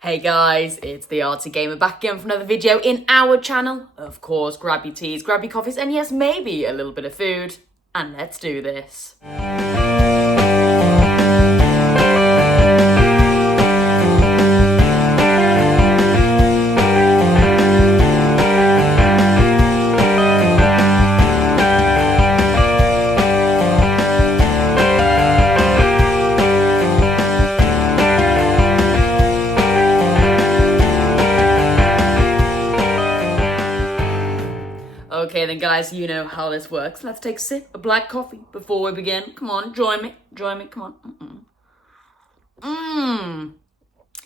Hey guys, it's the Artsy Gamer back again for another video in our channel. Of course, grab your teas, grab your coffees, and yes, maybe a little bit of food, and let's do this. Okay then guys, you know how this works. Let's take a sip of black coffee before we begin. Come on, join me, come on.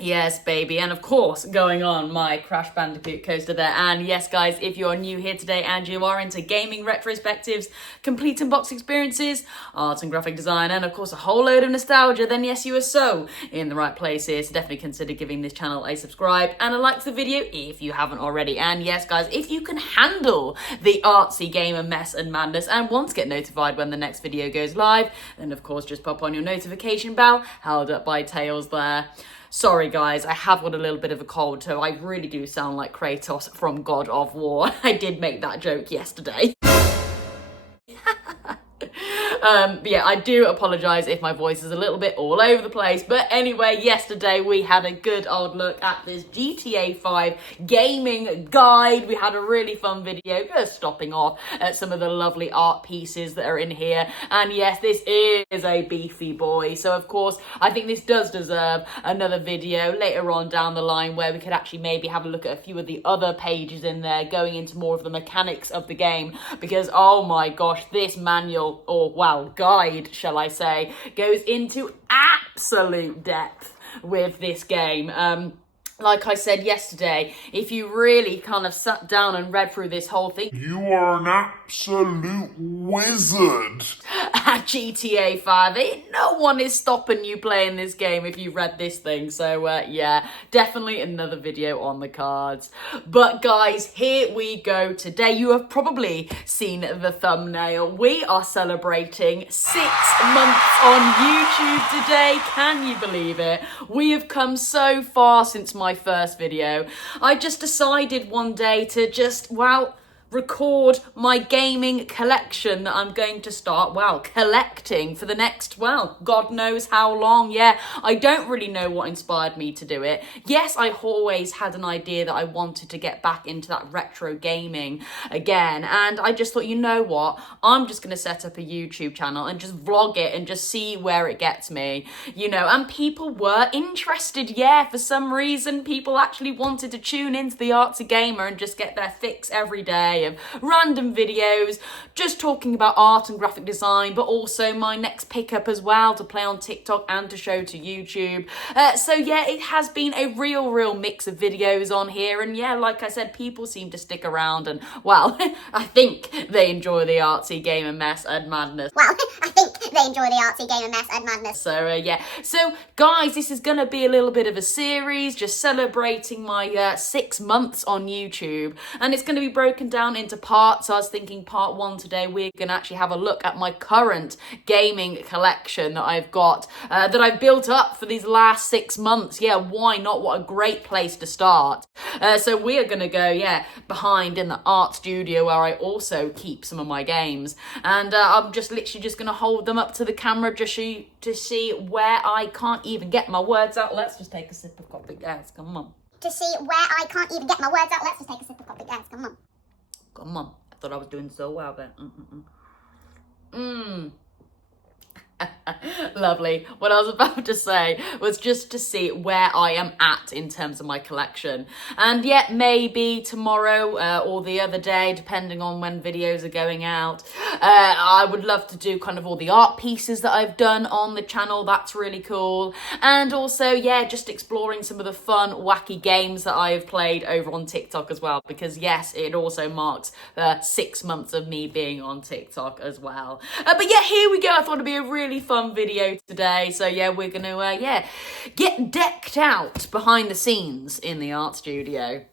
Yes, baby, and of course, going on my Crash Bandicoot coaster there. And yes, guys, if you're new here today and you are into gaming retrospectives, complete unbox experiences, art and graphic design, and of course a whole load of nostalgia, then yes, you are so in the right place here. So definitely consider giving this channel a subscribe and a like to the video if you haven't already. And yes, guys, if you can handle the artsy gamer mess and madness and want to get notified when the next video goes live, then of course just pop on your notification bell, held up by Tails there. Sorry guys, I have got a little bit of a cold, so I really do sound like Kratos from God of War. I did make that joke yesterday. Yeah, I do apologise if my voice is a little bit all over the place. But anyway, yesterday we had a good old look at this GTA 5 gaming guide. We had a really fun video, just stopping off at some of the lovely art pieces that are in here. And yes, this is a beefy boy. So of course, I think this does deserve another video later on down the line where we could actually maybe have a look at a few of the other pages in there, going into more of the mechanics of the game. Because, oh my gosh, this manual, or wow, guide, shall I say, goes into absolute depth with this game. Like I said yesterday, if you really kind of sat down and read through this whole thing, you are an absolute wizard at GTA 5. No one is stopping you playing this game if you read this thing. So yeah, definitely another video on the cards. But guys, here we go today. You have probably seen the thumbnail. We are celebrating 6 months on YouTube today. Can you believe it? We have come so far since my first video. I just decided one day to just, well, record my gaming collection that I'm going to start, well, collecting for the next, well, God knows how long. Yeah, I don't really know what inspired me to do it. Yes, I always had an idea that I wanted to get back into that retro gaming again, and I just thought, you know what, I'm just going to set up a YouTube channel and just vlog it and just see where it gets me, you know. And people were interested. Yeah, for some reason people actually wanted to tune into the Artsy Gamer and just get their fix every day of random videos just talking about art and graphic design, but also my next pickup as well to play on TikTok and to show to YouTube. So yeah, it has been a real mix of videos on here, and yeah, like I said, people seem to stick around, and well, I think they enjoy the artsy gamer mess and madness. Well, I think they enjoy the artsy gamer mess and madness. So yeah, so guys, this is gonna be a little bit of a series just celebrating my 6 months on YouTube, and it's gonna be broken down into parts. I was thinking part 1 today, we're gonna actually have a look at my current gaming collection that I've got, that I've built up for these last 6 months. Yeah, why not? What a great place to start. So we are gonna go, yeah, behind in the art studio where I also keep some of my games, and I'm just literally just gonna hold them up to the camera just to see where I can't even get my words out. Let's just take a sip of coffee, guys, come on. To see where I can't even get my words out, let's just take a sip of coffee, guys, come on. Come on, I thought I was doing so well then. Lovely. What I was about to say was just to see where I am at in terms of my collection. And yet maybe tomorrow or the other day, depending on when videos are going out, I would love to do kind of all the art pieces that I've done on the channel. That's really cool. And also, yeah, just exploring some of the fun, wacky games that I have played over on TikTok as well. Because yes, it also marks 6 months of me being on TikTok as well. But yeah, here we go. I thought it'd be a really fun video today. So yeah, we're gonna get decked out behind the scenes in the art studio.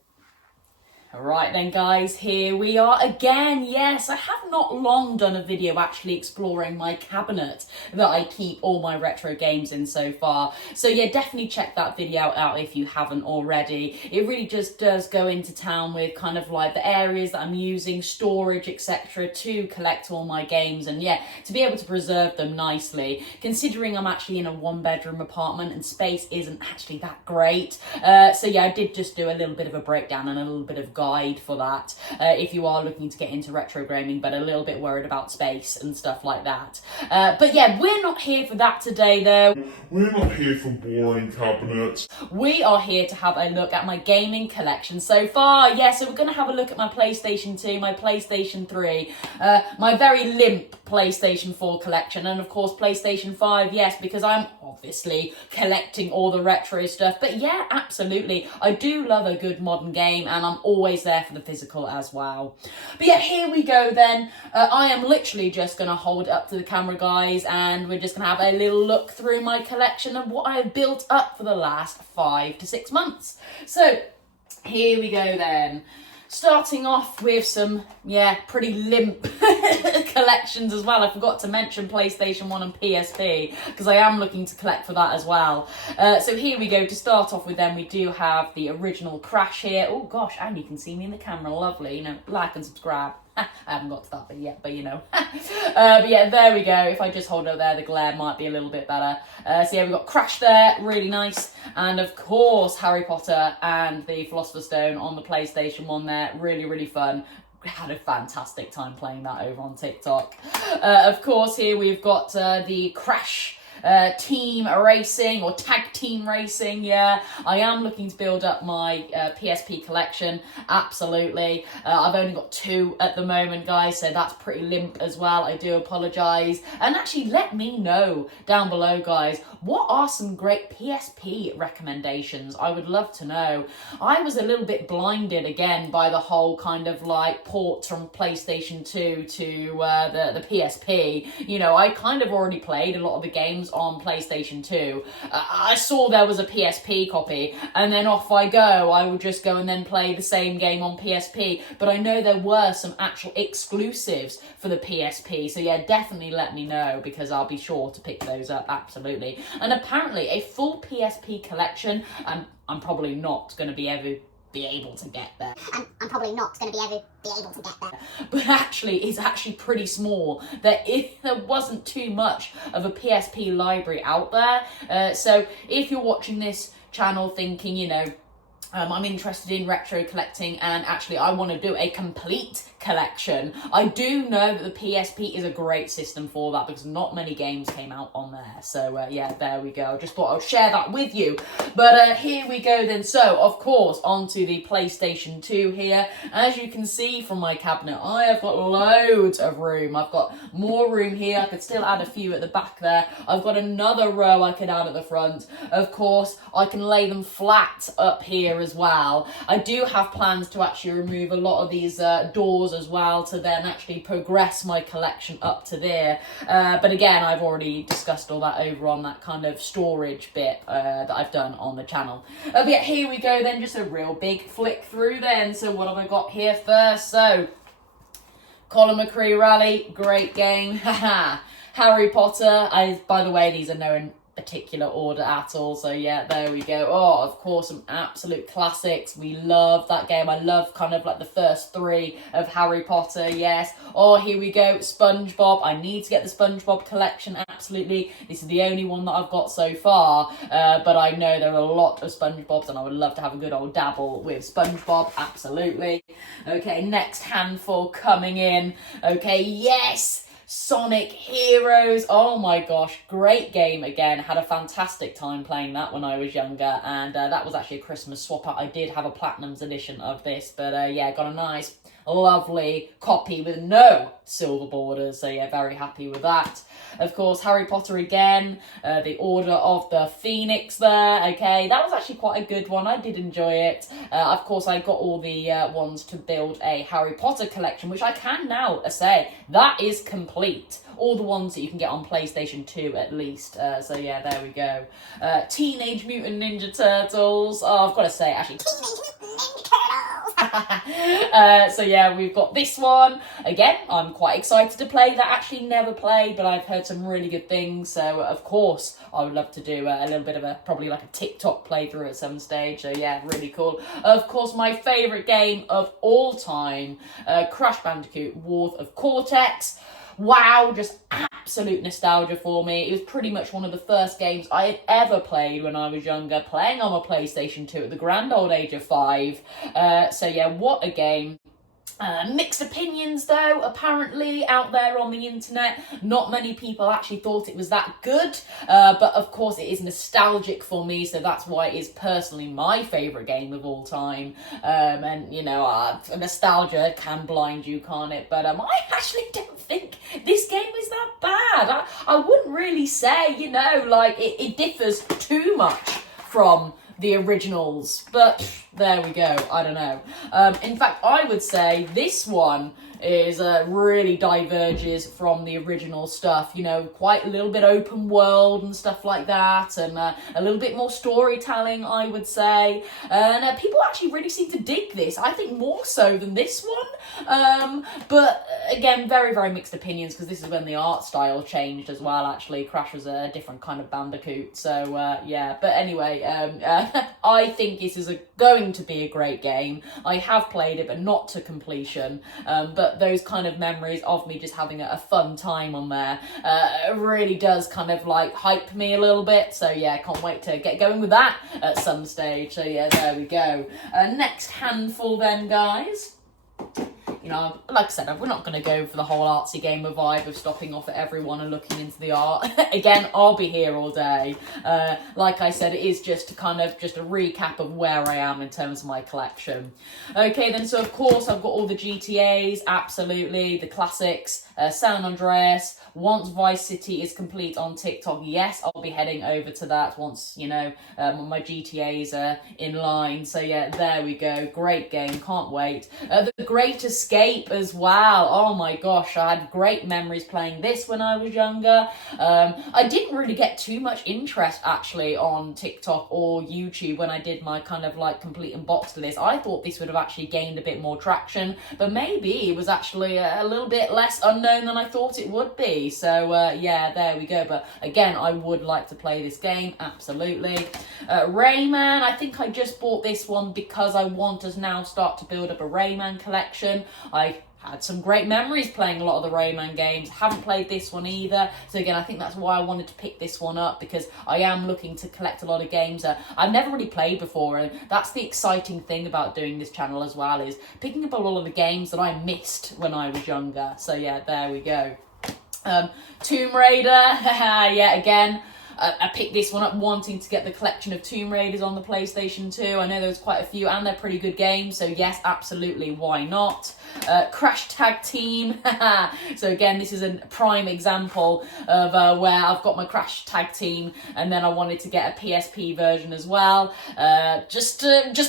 Right then guys, here we are again. Yes, I have not long done a video actually exploring my cabinet that I keep all my retro games in so far. So yeah, definitely check that video out if you haven't already. It really just does go into town with kind of like the areas that I'm using, storage, etc. to collect all my games and yeah, to be able to preserve them nicely. Considering I'm actually in a 1-bedroom apartment and space isn't actually that great. So yeah, I did just do a little bit of a breakdown and a little bit of guide for that if you are looking to get into retro gaming but a little bit worried about space and stuff like that. But yeah, we're not here for that today though. We're not here for boring cabinets. We are here to have a look at my gaming collection so far. Yeah, so we're going to have a look at my PlayStation 2, my PlayStation 3, my very limp PlayStation 4 collection, and of course PlayStation 5, yes, because I'm obviously collecting all the retro stuff. But yeah, absolutely, I do love a good modern game and I'm always there for the physical as well. But yeah, here we go then. I am literally just going to hold it up to the camera, guys, and we're just going to have a little look through my collection of what I've built up for the last 5 to 6 months. So here we go then. Starting off with some, yeah, pretty limp collections as well. I forgot to mention PlayStation 1 and PSP because I am looking to collect for that as well. So here we go. To start off with then, we do have the original Crash here. Oh gosh, and you can see me in the camera. Lovely. You know, like and subscribe. I haven't got to that bit yet, but you know. But yeah, there we go. If I just hold it there, the glare might be a little bit better. So yeah, we've got Crash there, really nice. And of course, Harry Potter and the Philosopher's Stone on the PlayStation 1 there. Really, really fun. Had a fantastic time playing that over on TikTok. Of course, here we've got the Crash team racing or tag team racing. Yeah, I am looking to build up my PSP collection, absolutely. I've only got 2 at the moment, guys, so that's pretty limp as well. I do apologise. And actually let me know down below, guys, what are some great PSP recommendations? I would love to know. I was a little bit blinded again by the whole kind of like ports from PlayStation 2 to the PSP. You know, I kind of already played a lot of the games on PlayStation 2. I saw there was a PSP copy and then off I go. I would just go and then play the same game on PSP, but I know there were some actual exclusives for the PSP, so yeah, definitely let me know because I'll be sure to pick those up, absolutely. And apparently a full PSP collection, I'm probably not going to be able to get there. I'm probably not going to be able to get there. But actually, it's actually pretty small. There wasn't too much of a PSP library out there. So if you're watching this channel thinking, you know, I'm interested in retro collecting and actually I want to do a complete collection, I do know that the PSP is a great system for that because not many games came out on there. So yeah, there we go. Just thought I'd share that with you. But here we go then. So of course onto the PlayStation 2 here. As you can see from my cabinet, I have got loads of room. I've got more room here. I could still add a few at the back there. I've got another row I could add at the front. Of course, I can lay them flat up here as well. I do have plans to actually remove a lot of these doors as well to then actually progress my collection up to there. But again, I've already discussed all that over on that kind of storage bit that I've done on the channel. But yeah, here we go then, just a real big flick through then. So what have I got here first? So, Colin McRae Rally, great game. Harry Potter, by the way, these are no in particular order at all, so yeah, there we go. Oh, of course, some absolute classics. We love that game. I love kind of like the first 3 of Harry Potter, yes. Oh, here we go, SpongeBob. I need to get the SpongeBob collection, absolutely. This is the only one that I've got so far, but I know there are a lot of SpongeBobs and I would love to have a good old dabble with SpongeBob, absolutely. Okay, next handful coming in. Okay, yes! Sonic Heroes, oh my gosh, great game again. Had a fantastic time playing that when I was younger, and that was actually a Christmas swap out. I did have a Platinums edition of this, but yeah, got a nice, lovely copy with no silver borders, so yeah, very happy with that. Of course, Harry Potter again, the Order of the Phoenix there, okay, that was actually quite a good one, I did enjoy it. Of course, I got all the ones to build a Harry Potter collection, which I can now say, that is complete. All the ones that you can get on PlayStation 2 at least, so yeah, there we go. Teenage Mutant Ninja Turtles, oh, I've got to say, actually, Teenage Mutant Ninja Turtles! So yeah, we've got this one. Again, I'm quite excited to play that. Actually never played, but I've heard some really good things. So of course, I would love to do a little bit of probably like a TikTok playthrough at some stage. So yeah, really cool. Of course, my favourite game of all time, Crash Bandicoot Wrath of Cortex. Wow, just absolute nostalgia for me. It was pretty much one of the first games I had ever played when I was younger, playing on my PlayStation 2 at the grand old age of 5. So yeah, what a game. Mixed opinions though, apparently, out there on the internet. Not many people actually thought it was that good, but of course it is nostalgic for me, so that's why it is personally my favourite game of all time. And, you know, nostalgia can blind you, can't it? But I actually don't think this game is that bad. I wouldn't really say, you know, like, it differs too much from the originals, but there we go. I don't know. In fact, I would say this one is really diverges from the original stuff. You know, quite a little bit open world and stuff like that, and a little bit more storytelling, I would say. And people actually really seem to dig this. I think more so than this one. But again, very, very mixed opinions, because this is when the art style changed as well. Actually, Crash was a different kind of Bandicoot. So yeah. But anyway, I think this is going to be a great game. I have played it, but not to completion. But those kind of memories of me just having a fun time on there really does kind of like hype me a little bit. So yeah, can't wait to get going with that at some stage. So yeah, there we go. Next handful then, guys. You know, like I said, we're not going to go for the whole artsy gamer vibe of stopping off at everyone and looking into the art. Again, I'll be here all day. Like I said, it is just kind of just a recap of where I am in terms of my collection. Okay, then, so of course, I've got all the GTAs, absolutely, the classics, San Andreas. Once Vice City is complete on TikTok, yes, I'll be heading over to that once, you know, my GTAs are in line. So yeah, there we go. Great game. Can't wait. The Great Escape as well. Oh my gosh, I had great memories playing this when I was younger. I didn't really get too much interest actually on TikTok or YouTube when I did my kind of like complete unbox to this. I thought this would have actually gained a bit more traction, but maybe it was actually a little bit less unknown than I thought it would be. So yeah, there we go. But again, I would like to play this game, absolutely. Rayman, I think I just bought this one because I want to now start to build up a Rayman collection. I had some great memories playing a lot of the Rayman games. Haven't played this one either. So again, I think that's why I wanted to pick this one up, because I am looking to collect a lot of games that I've never really played before. And that's the exciting thing about doing this channel as well, is picking up a lot of the games that I missed when I was younger. So yeah, there we go. Tomb Raider, yeah, again, I picked this one up wanting to get the collection of Tomb Raiders on the PlayStation 2. I know there was quite a few, and they're pretty good games, so yes, absolutely, why not? Crash Tag Team. So again, this is a prime example of where I've got my Crash Tag Team, and then I wanted to get a PSP version as well, just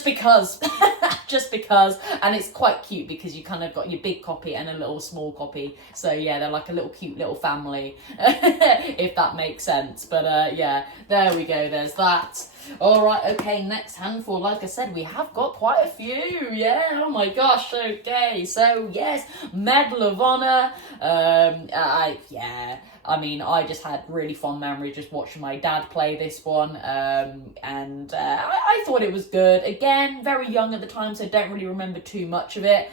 because, just because, and it's quite cute because you kind of got your big copy and a little small copy. So yeah, they're like a little cute little family, if that makes sense. But yeah, there we go. There's that. All right, okay, next handful. Like I said, we have got quite a few. Yeah, oh my gosh. Okay, so yes, Medal of Honor. Yeah, I mean, I just had really fond memories just watching my dad play this one, and I thought it was good. Again, very young at the time, so don't really remember too much of it.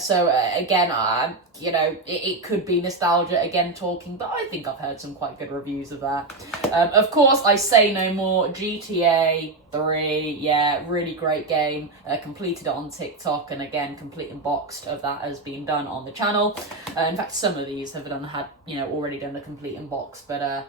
So again, you know, it could be nostalgia again talking, but I think I've heard some quite good reviews of that. Of course, I say no more. GTA 3, yeah, really great game. Completed it on TikTok, and again, complete unboxed of that has been done on the channel. In fact, some of these have already done the complete unbox, but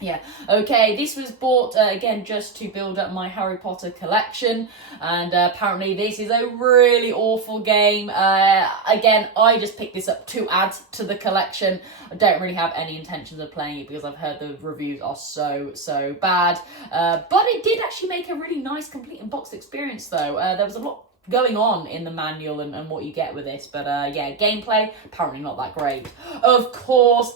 yeah, okay, this was bought, again, just to build up my Harry Potter collection, and apparently this is a really awful game. Again, I just picked this up to add to the collection. I don't really have any intentions of playing it because I've heard the reviews are so bad, but it did actually make a really nice complete unboxed experience though. There was a lot going on in the manual and what you get with this, but yeah, gameplay apparently not that great. Of course,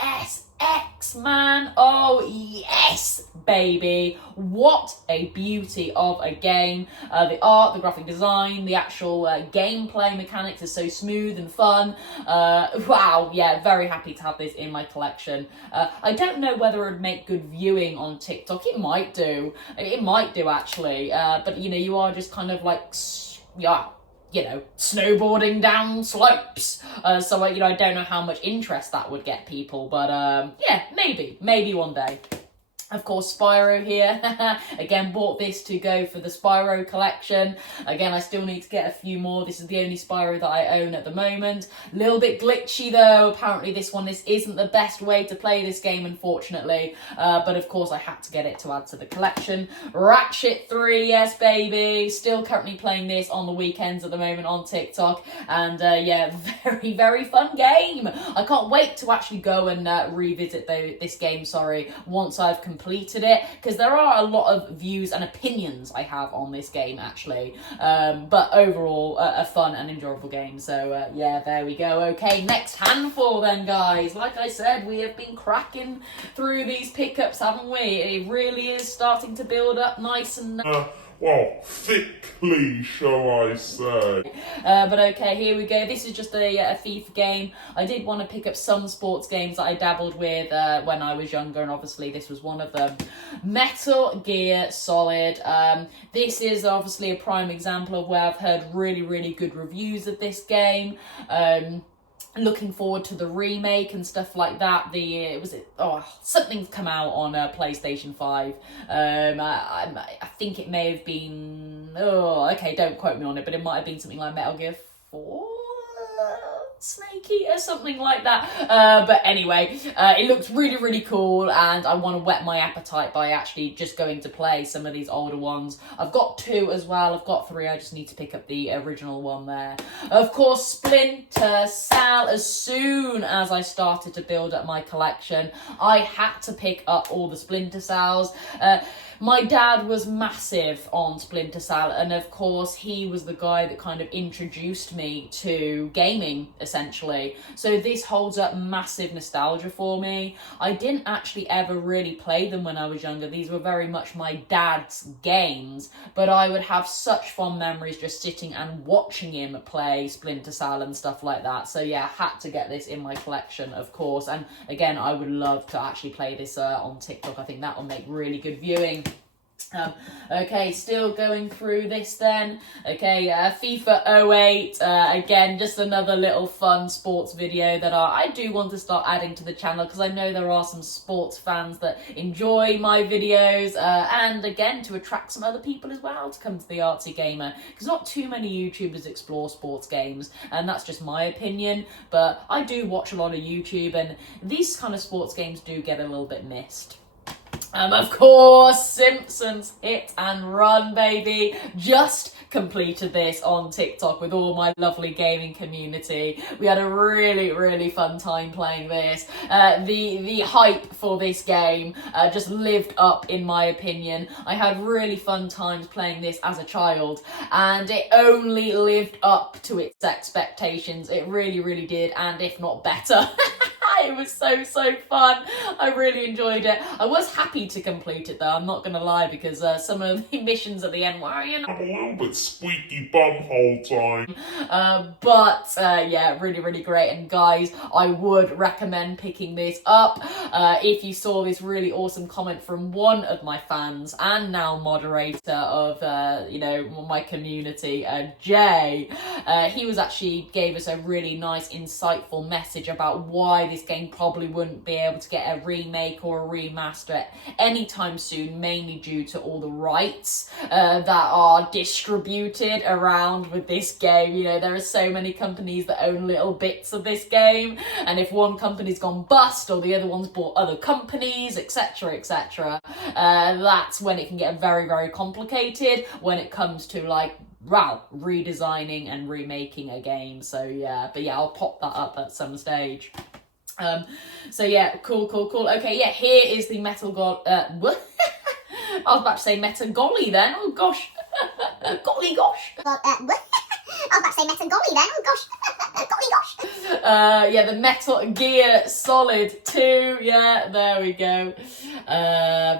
SSX, man. Oh, yes, baby. What a beauty of a game. The art, the graphic design, the actual gameplay mechanics is so smooth and fun. Wow, yeah, very happy to have this in my collection. I don't know whether it would make good viewing on TikTok. It might do. It might do, actually. But, you know, you are just kind of like, yeah, you know, snowboarding down slopes. So, you know, I don't know how much interest that would get people, but yeah, maybe one day. Of course, Spyro here. Again, bought this to go for the Spyro collection. Again, I still need to get a few more. This is the only Spyro that I own at the moment. A little bit glitchy though. Apparently this isn't the best way to play this game, unfortunately. But of course, I had to get it to add to the collection. Ratchet 3, yes baby. Still currently playing this on the weekends at the moment on TikTok. And yeah, very, very fun game. I can't wait to actually go and revisit this game, once I've completed it, because there are a lot of views and opinions I have on this game actually, but overall a fun and enjoyable game. So yeah, there we go. Okay, next handful then, guys. Like I said, we have been cracking through these pickups, haven't we? It really is starting to build up nice and well, thickly, shall I say. but okay, here we go. This is just a FIFA game. I did want to pick up some sports games that I dabbled with when I was younger, and obviously this was one of them. Metal Gear Solid. This is obviously a prime example of where I've heard really, really good reviews of this game. Looking forward to the remake and stuff like that. Something's come out on PlayStation 5. I think it may have been, okay, don't quote me on it, but it might have been something like Metal Gear 4? Snake Eater, something like that. But anyway, it looks really, really cool, and I want to whet my appetite by actually just going to play some of these older ones. I've got 2 as well. I've got 3. I just need to pick up the original one there. Of course, Splinter Cell. As soon as I started to build up my collection, I had to pick up all the Splinter Cells. My dad was massive on Splinter Cell, and of course he was the guy that kind of introduced me to gaming, essentially. So this holds up massive nostalgia for me. I didn't actually ever really play them when I was younger. These were very much my dad's games, but I would have such fond memories just sitting and watching him play Splinter Cell and stuff like that. So yeah, I had to get this in my collection, of course. And again, I would love to actually play this on TikTok. I think that will make really good viewing. Okay, still going through this then. Okay, FIFA 08, again, just another little fun sports video that I do want to start adding to the channel, because I know there are some sports fans that enjoy my videos, and again, to attract some other people as well to come to the Artsy Gamer, because not too many YouTubers explore sports games, and that's just my opinion, but I do watch a lot of YouTube, and these kind of sports games do get a little bit missed. Of course, Simpsons Hit and Run, baby. Just completed this on TikTok with all my lovely gaming community. We had a really, really fun time playing this. The hype for this game just lived up, in my opinion. I had really fun times playing this as a child, and it only lived up to its expectations. It really, really did, and if not better. It was so fun. I really enjoyed it. I was happy to complete it though, I'm not gonna lie, because some of the missions at the end were, you know, A little bit squeaky bumhole time. But yeah, really, really great. And guys, I would recommend picking this up. If you saw this really awesome comment from one of my fans and now moderator of, you know, my community, Jay, he was actually gave us a really nice, insightful message about why this game probably wouldn't be able to get a remake or a remaster anytime soon, mainly due to all the rights that are distributed around with this game. You know, there are so many companies that own little bits of this game, and if one company's gone bust or the other one's bought other companies, etc, etc, that's when it can get very, very complicated when it comes to, like, well, redesigning and remaking a game. So yeah, but yeah, I'll pop that up at some stage. So yeah, cool. Okay, yeah, here is the Metal God. What? I was about to say Metal Golly then. Oh gosh, golly gosh. I was about to say Metal Golly then. Oh gosh. Golly gosh. Yeah, the Metal Gear Solid 2. Yeah, there we go.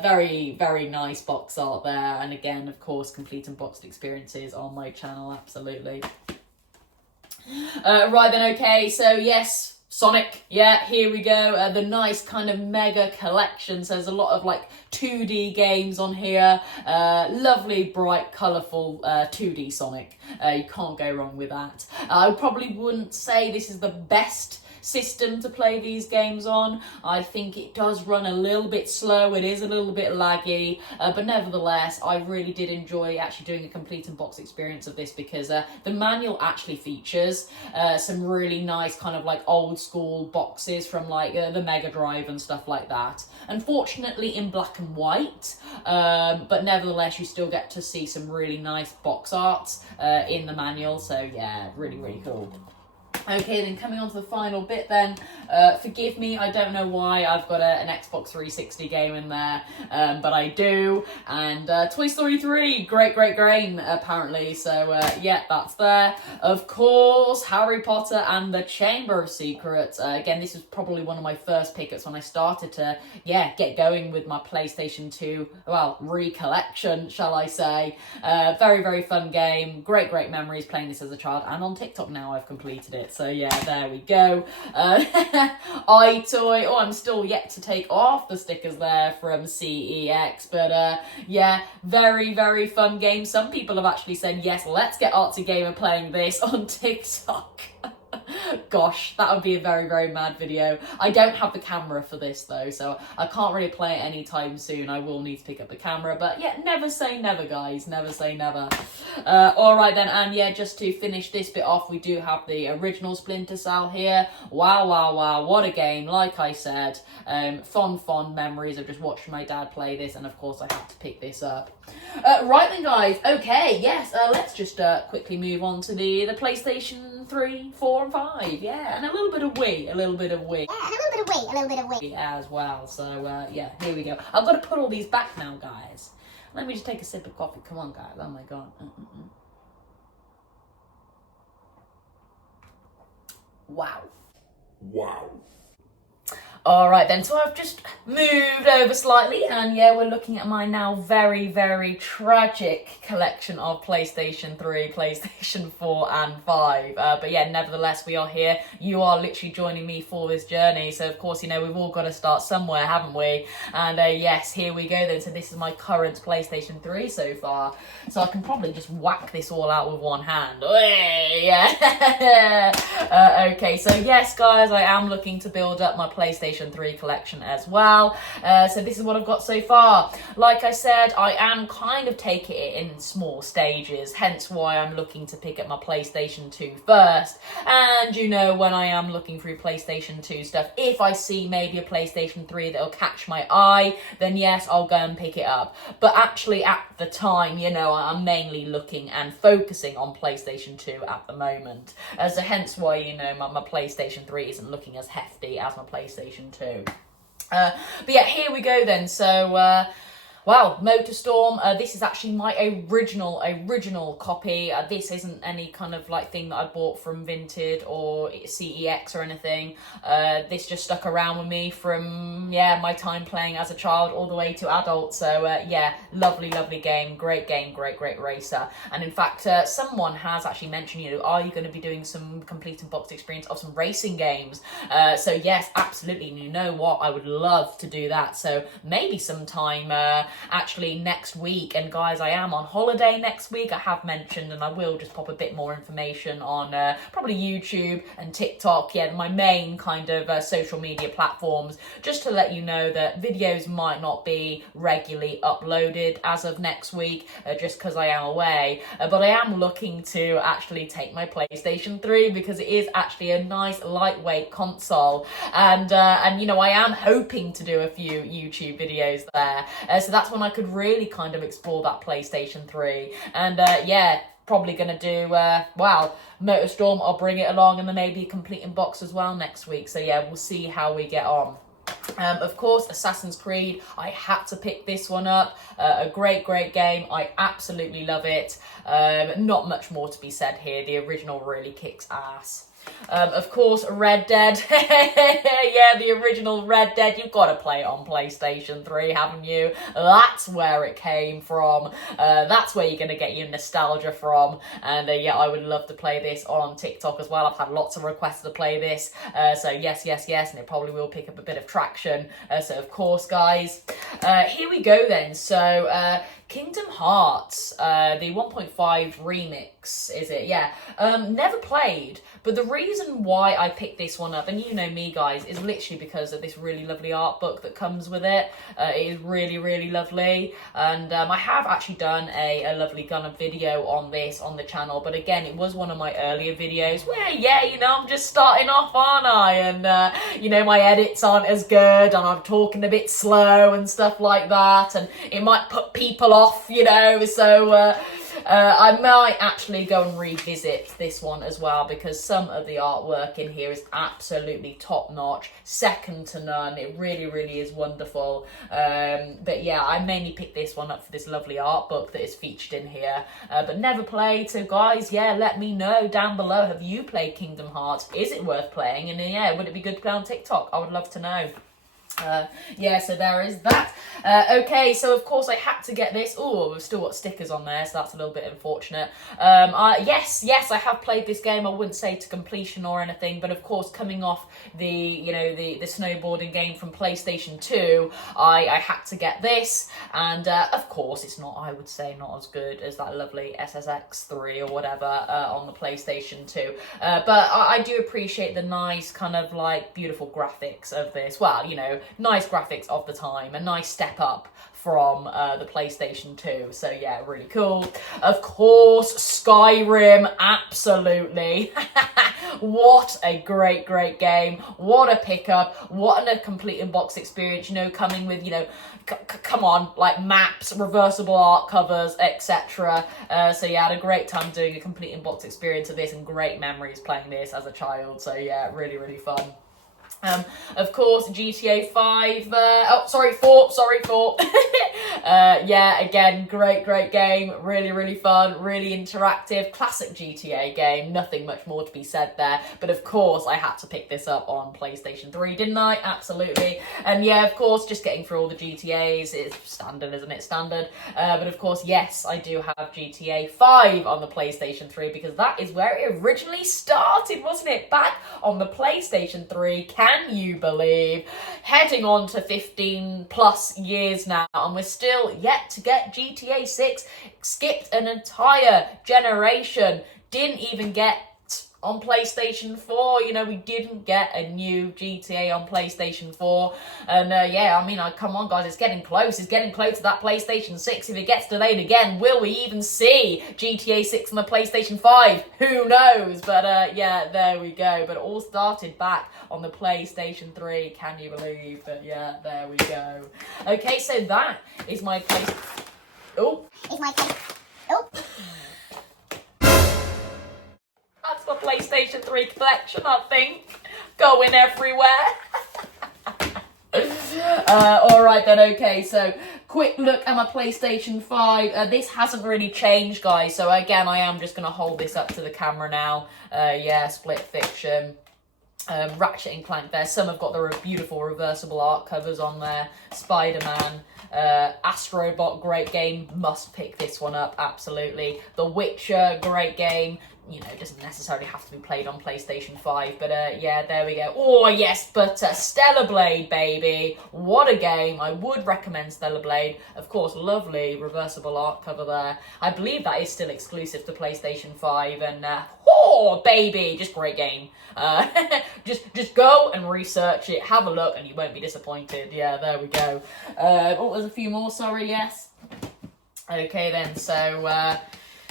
Very, very nice box art there. And again, of course, complete unboxed experiences on my channel, absolutely. Right then, okay, so yes, Sonic, yeah, here we go. The nice kind of mega collection. So there's a lot of like 2D games on here. Lovely, bright, colourful 2D Sonic. You can't go wrong with that. I probably wouldn't say this is the best system to play these games on. I think it does run a little bit slow, it is a little bit laggy, but nevertheless I really did enjoy actually doing a complete unbox experience of this, because the manual actually features some really nice kind of like old school boxes from like the Mega Drive and stuff like that. Unfortunately in black and white, but nevertheless you still get to see some really nice box art in the manual, so yeah, really, really cool. Okay, then coming on to the final bit then, forgive me, I don't know why I've got an Xbox 360 game in there, but I do, and Toy Story 3, great game apparently, so yeah, that's there. Of course, Harry Potter and the Chamber of Secrets. Again, this was probably one of my first pickups when I started to, yeah, get going with my PlayStation 2, well, recollection, shall I say. Very, very fun game, great memories playing this as a child, and on TikTok now I've completed it. So yeah, there we go. iToy. Oh, I'm still yet to take off the stickers there from CEX. But yeah, very, very fun game. Some people have actually said, yes, let's get Artsy Gamer playing this on TikTok. Gosh, that would be a very, very mad video. I don't have the camera for this though, so I can't really play it anytime soon. I will need to pick up the camera, but yeah, never say never, guys. Never say never. Alright then, and yeah, just to finish this bit off, we do have the original Splinter Cell here. Wow, what a game. Like I said, fond memories of just watching my dad play this, and of course I had to pick this up. Right then, guys, okay, yes, let's just quickly move on to the PlayStation 3, 4 and 5, yeah, and a little bit of Wii. Yeah, and a little bit of Wii. As well, so yeah, here we go. I've got to put all these back now, guys. Let me just take a sip of coffee, come on, guys, oh my god. Wow. Alright then, so I've just moved over slightly, and yeah, we're looking at my now very, very tragic collection of PlayStation 3, PlayStation 4 and 5. But yeah, nevertheless, we are here. You are literally joining me for this journey, so of course, you know, we've all got to start somewhere, haven't we? And yes, here we go then. So this is my current PlayStation 3 so far. So I can probably just whack this all out with one hand. Yeah. Okay, so yes, guys, I am looking to build up my PlayStation 3 collection as well. So this is what I've got so far. Like I said, I am kind of taking it in small stages, hence why I'm looking to pick up my PlayStation 2 first. And you know, when I am looking through PlayStation 2 stuff, if I see maybe a PlayStation 3 that'll catch my eye, then yes, I'll go and pick it up. But actually at the time, you know, I'm mainly looking and focusing on PlayStation 2 at the moment. So hence why, you know, my PlayStation 3 isn't looking as hefty as my PlayStation 2. But yeah, here we go then. So wow, MotorStorm, this is actually my original copy. This isn't any kind of like thing that I bought from Vinted or CEX or anything. This just stuck around with me from, yeah, my time playing as a child all the way to adult. So yeah, lovely game, great racer. And in fact, someone has actually mentioned, you know, are you going to be doing some complete unboxed experience of some racing games? So yes, absolutely. And you know what? I would love to do that. So maybe sometime actually next week. And guys, I am on holiday next week, I have mentioned, and I will just pop a bit more information on probably YouTube and TikTok, yeah, my main kind of social media platforms, just to let you know that videos might not be regularly uploaded as of next week, just because I am away, but I am looking to actually take my PlayStation 3 because it is actually a nice lightweight console, and you know, I am hoping to do a few YouTube videos there, so that's when I could really kind of explore that PlayStation 3. And yeah, probably going to do, well, MotorStorm, I'll bring it along, and then maybe a complete unbox as well next week. So yeah, we'll see how we get on. Of course, Assassin's Creed, I had to pick this one up. A great game. I absolutely love it. Not much more to be said here. The original really kicks ass. Of course, Red Dead. Yeah, the original Red Dead. You've got to play it on PlayStation 3, haven't you? That's where it came from. That's where you're going to get your nostalgia from. And yeah, I would love to play this on TikTok as well. I've had lots of requests to play this. So yes, and it probably will pick up a bit of traction. So of course, guys, here we go then. So Kingdom Hearts, the 1.5 remix, is it? Yeah. Never played, but the reason why I picked this one up, and you know me, guys, is literally because of this really lovely art book that comes with it. It is really lovely, and I have actually done a lovely kind of video on this on the channel, but again, it was one of my earlier videos where, yeah, you know, I'm just starting off, aren't I? And, you know, my edits aren't as good, and I'm talking a bit slow and stuff like that, and it might put people off, you know, so I might actually go and revisit this one as well, because some of the artwork in here is absolutely top notch, second to none. It really is wonderful. But yeah, I mainly picked this one up for this lovely art book that is featured in here, but never played. So guys, yeah, let me know down below, have you played Kingdom Hearts? Is it worth playing? And yeah, would it be good to play on TikTok? I would love to know. Yeah, so there is that. Okay, so of course I had to get this. Oh, we've still got stickers on there, so that's a little bit unfortunate. Yes, I have played this game. I wouldn't say to completion or anything, but of course, coming off the, you know, the snowboarding game from PlayStation 2, I had to get this, and of course, it's not, I would say, not as good as that lovely SSX3 or whatever on the PlayStation 2, but I do appreciate the nice kind of like beautiful graphics of this. Well, you know, nice graphics of the time, a nice step up from the PlayStation 2, so yeah, really cool. Of course, Skyrim, absolutely. What a great game, what a pickup, what a complete in-box experience, you know, coming with, you know, come on, like maps, reversible art covers, etc. So yeah, I had a great time doing a complete in-box experience of this, and great memories playing this as a child, so yeah, really fun. Of course, GTA 5, 4. Yeah, again, great game, really fun, really interactive, classic GTA game, nothing much more to be said there, but of course, I had to pick this up on PlayStation 3, didn't I? Absolutely. And yeah, of course, just getting through all the GTAs is standard, isn't it? Standard. But of course, yes, I do have GTA 5 on the PlayStation 3, because that is where it originally started, wasn't it? Back on the PlayStation 3, can you believe? Heading on to 15 plus years now, and we're still yet to get GTA 6. Skipped an entire generation. Didn't even get on PlayStation 4, you know, we didn't get a new GTA on PlayStation 4, and yeah, I mean, come on guys, it's getting close to that PlayStation 6. If it gets delayed again, will we even see GTA 6 on the PlayStation 5? Who knows, but yeah, there we go, but it all started back on the PlayStation 3, can you believe? But yeah, there we go. Okay, so that is my place. Oh. Is my place. Oh. That's the PlayStation 3 collection, I think. Going everywhere. Alright then, okay, so quick look at my PlayStation 5. This hasn't really changed, guys, so again, I am just going to hold this up to the camera now. Yeah, Split Fiction. Ratchet and Clank there. Some have got the beautiful reversible art covers on there. Spider-Man, Astrobot, great game. Must pick this one up, absolutely. The Witcher, great game. You know, it doesn't necessarily have to be played on PlayStation 5, but yeah, there we go. Oh, yes, but Stellar Blade, baby. What a game. I would recommend Stellar Blade. Of course, lovely reversible art cover there. I believe that is still exclusive to PlayStation 5, and oh, baby, just great game. Just go and research it, have a look, and you won't be disappointed. Yeah, there we go. Oh, there's a few more, sorry, yes. Okay, then, so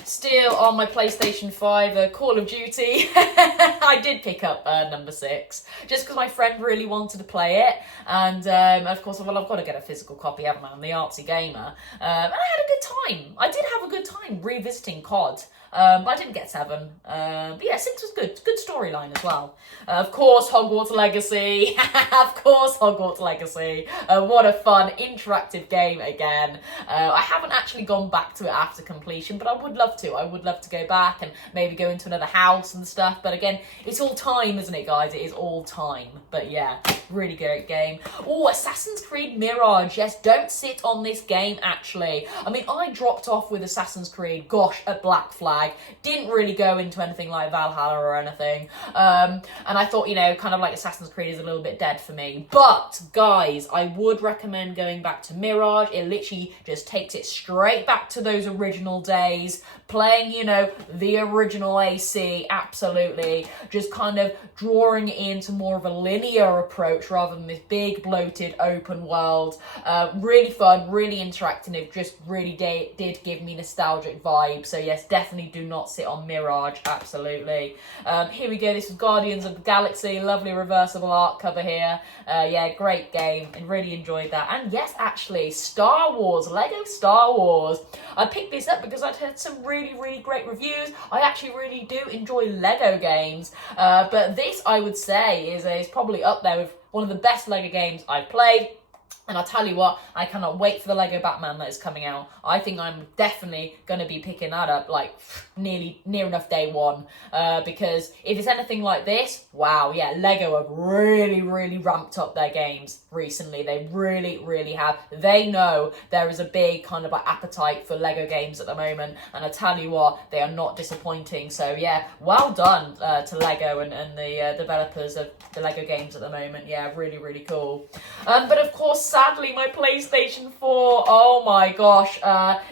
still on my PlayStation 5, Call of Duty. I did pick up number 6, just because my friend really wanted to play it, and of course, well, I've got to get a physical copy, haven't I? I'm the artsy gamer, and I had a good time. I did have a good time revisiting COD. But I didn't get 7. But yeah, 6 was good. Good storyline as well. Of course, Hogwarts Legacy. Of course, Hogwarts Legacy. What a fun, interactive game again. I haven't actually gone back to it after completion, but I would love to. I would love to go back and maybe go into another house and stuff. But again, it's all time, isn't it, guys? It is all time. But yeah, really great game. Oh, Assassin's Creed Mirage. Yes, don't sit on this game, actually. I mean, I dropped off with Assassin's Creed, gosh, at Black Flag. Didn't really go into anything like Valhalla or anything. And I thought, you know, kind of like Assassin's Creed is a little bit dead for me. But, guys, I would recommend going back to Mirage. It literally just takes it straight back to those original days. Playing, you know, the original AC, absolutely. Just kind of drawing it into more of a linear approach rather than this big, bloated, open world. Really fun, really interactive, just really did give me nostalgic vibes. So yes, definitely do not sit on Mirage, absolutely. Here we go, this is Guardians of the Galaxy, lovely reversible art cover here. Yeah, great game, and really enjoyed that. And yes, actually, Star Wars, Lego Star Wars. I picked this up because I'd heard some really great reviews. I actually really do enjoy Lego games, but this, I would say, is probably up there with one of the best Lego games I've played. And I'll tell you what, I cannot wait for the Lego Batman that is coming out. I think I'm definitely going to be picking that up, like, near enough day one. Because if it's anything like this, wow, yeah, Lego have really ramped up their games recently. They really have. They know there is a big kind of like appetite for Lego games at the moment. And I tell you what, they are not disappointing. So yeah, well done to Lego and the developers of the Lego games at the moment. Yeah, really cool. But of course, sadly, my PlayStation 4, oh my gosh,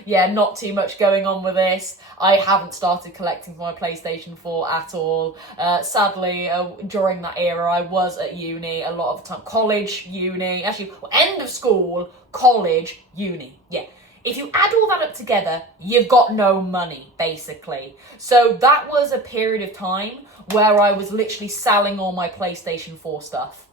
yeah, not too much going on with this. I haven't started collecting for my PlayStation 4 at all. Sadly, during that era, I was at uni, a lot of the time, college, uni, actually, end of school, college, uni, yeah. If you add all that up together, you've got no money, basically. So that was a period of time where I was literally selling all my PlayStation 4 stuff.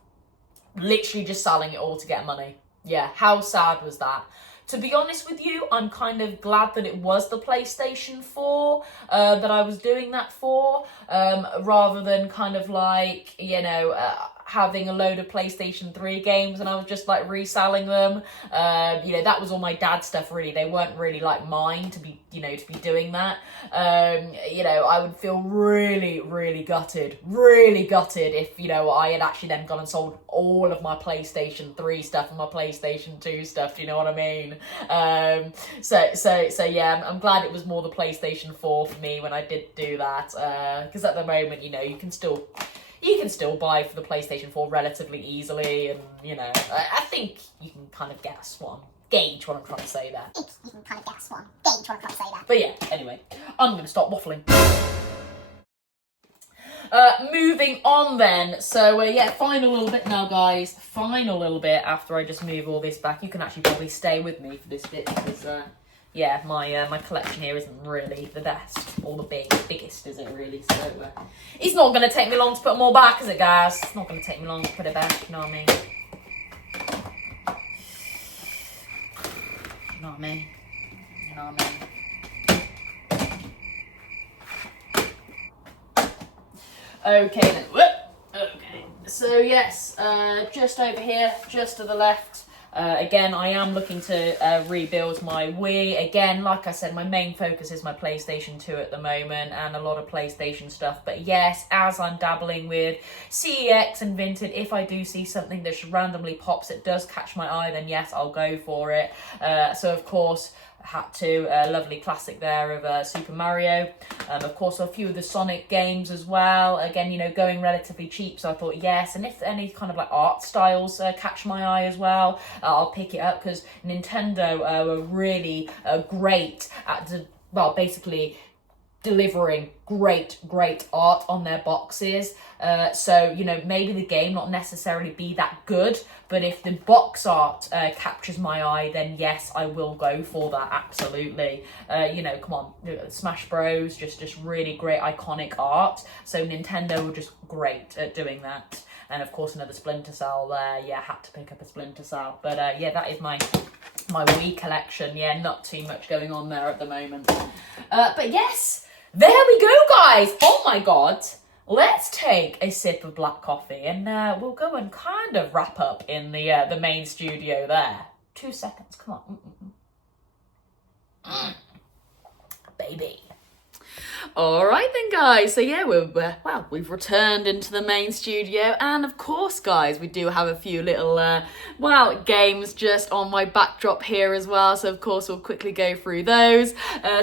Literally just selling it all to get money. Yeah, how sad was that? To be honest with you, I'm kind of glad that it was the PlayStation 4 that I was doing that for, rather than kind of like, you know, having a load of PlayStation 3 games and I was just like reselling them. You know, that was all my dad's stuff really. They weren't really like mine to be, you know, to be doing that. You know, I would feel really gutted if, you know, I had actually then gone and sold all of my PlayStation 3 stuff and my PlayStation 2 stuff, do you know what I mean? So yeah, I'm glad it was more the PlayStation 4 for me when I did do that, because at the moment, you know, you can still buy for the PlayStation 4 relatively easily, and, you know, I think you can kind of gauge what I'm trying to say there. You can kind of guess what I'm trying to say there. But yeah, anyway, I'm going to stop waffling. Moving on then, so yeah, final little bit now, guys. Final little bit after I just move all this back. You can actually probably stay with me for this bit because, yeah, my collection here isn't really the best or the biggest, is it really? So it's not going to take me long to put them all back, is it, guys? It's not going to take me long to put it back, you know what I mean? You know what I mean? You know what I mean? Okay then, okay, so yes, just over here, just to the left, again, I am looking to rebuild my Wii. Again, like I said, my main focus is my PlayStation 2 at the moment and a lot of PlayStation stuff. But yes, as I'm dabbling with CEX and Vinted, if I do see something that just randomly pops, it does catch my eye, then yes, I'll go for it. So of course, had to, lovely classic there of Super Mario. Of course, a few of the Sonic games as well. Again, you know, going relatively cheap, so I thought yes. And if any kind of like art styles catch my eye as well, I'll pick it up, because Nintendo were really great at, well, basically delivering great art on their boxes. So, you know, maybe the game not necessarily be that good, but if the box art captures my eye, then yes, I will go for that, absolutely. You know, come on, Smash Bros, just really great iconic art. So Nintendo were just great at doing that. And of course, another Splinter Cell there. Yeah, had to pick up a Splinter Cell. But yeah, that is my Wii collection. Yeah, not too much going on there at the moment. But yes, There we go, guys. Oh my God. Let's take a sip of black coffee and we'll go and kind of wrap up in the main studio there. 2 seconds, come on. Baby. All right then, guys. So yeah, we've returned into the main studio, and of course, guys, we do have a few little games just on my backdrop here as well. So of course, we'll quickly go through those.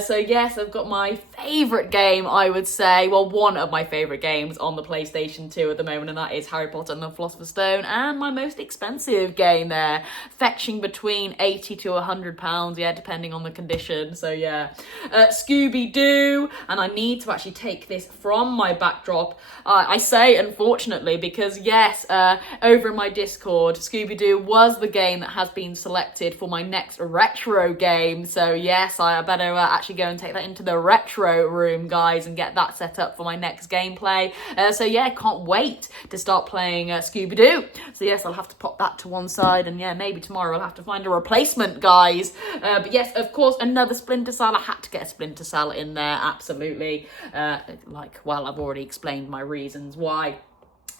So yes, I've got my favourite game, I would say, well, one of my favourite games on the PlayStation 2 at the moment, and that is Harry Potter and the Philosopher's Stone, and my most expensive game there, fetching between £80 to £100, yeah, depending on the condition. So yeah, Scooby-Doo, and I need to actually take this from my backdrop. I say unfortunately because yes, over in my Discord, Scooby-Doo was the game that has been selected for my next retro game. So yes, I better actually go and take that into the retro room, guys, and get that set up for my next gameplay. So yeah, can't wait to start playing Scooby-Doo. So yes, I'll have to pop that to one side, and yeah, maybe tomorrow I'll have to find a replacement, guys. But yes, of course, another Splinter Cell. I had to get a Splinter Cell in there, absolutely. I've already explained my reasons why.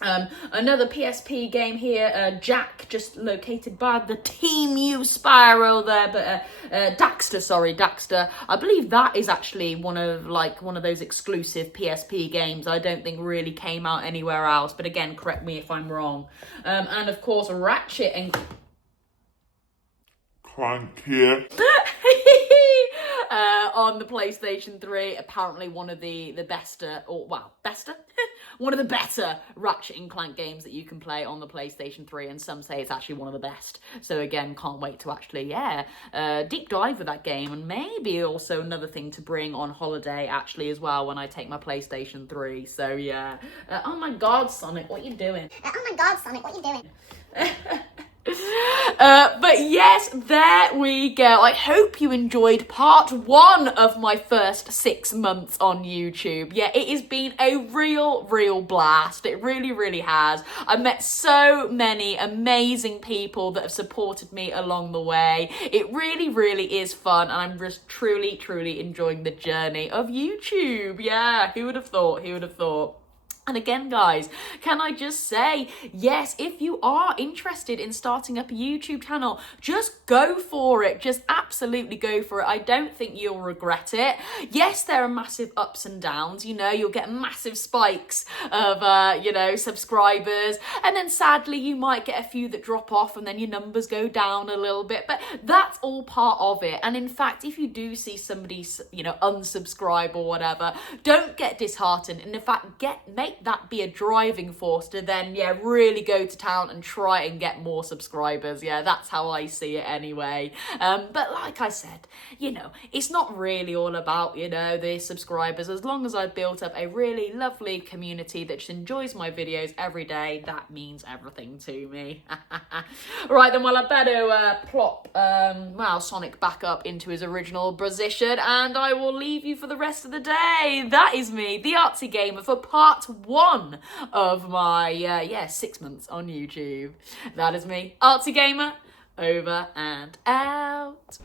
Another PSP game here, Jack, just located by the Team U Spyro there, but Daxter. I believe that is actually one of those exclusive PSP games. I don't think really came out anywhere else, but again, correct me if I'm wrong. And of course, Ratchet and Clank here. On the PlayStation 3, apparently one of the one of the better Ratchet and Clank games that you can play on the PlayStation 3, and some say it's actually one of the best. So again, can't wait to actually, deep dive with that game, and maybe also another thing to bring on holiday actually as well when I take my PlayStation 3. So yeah. Oh my God, Sonic, what are you doing? Oh my God, Sonic, what are you doing? But yes, there we go. I hope you enjoyed part 1 of my first 6 months on YouTube. Yeah, it has been a real blast. It really has. I met so many amazing people that have supported me along the way. It really is fun, and I'm just truly enjoying the journey of YouTube. Yeah, who would have thought? And again, guys, can I just say, yes, if you are interested in starting up a YouTube channel, just go for it. Just absolutely go for it. I don't think you'll regret it. Yes, there are massive ups and downs. You know, you'll get massive spikes of, subscribers. And then sadly, you might get a few that drop off and then your numbers go down a little bit. But that's all part of it. And in fact, if you do see somebody, unsubscribe or whatever, don't get disheartened. And in fact, make that be a driving force to then really go to town and try and get more subscribers. Yeah, that's how I see it anyway. But like I said, it's not really all about the subscribers. As long as I've built up a really lovely community that just enjoys my videos every day, that means everything to me. Right then, well, I better plop Sonic back up into his original position, and I will leave you for the rest of the day. That is me, the Artsy Gamer, for part 1 of my 6 months on YouTube. That is me, Artsy Gamer, over and out.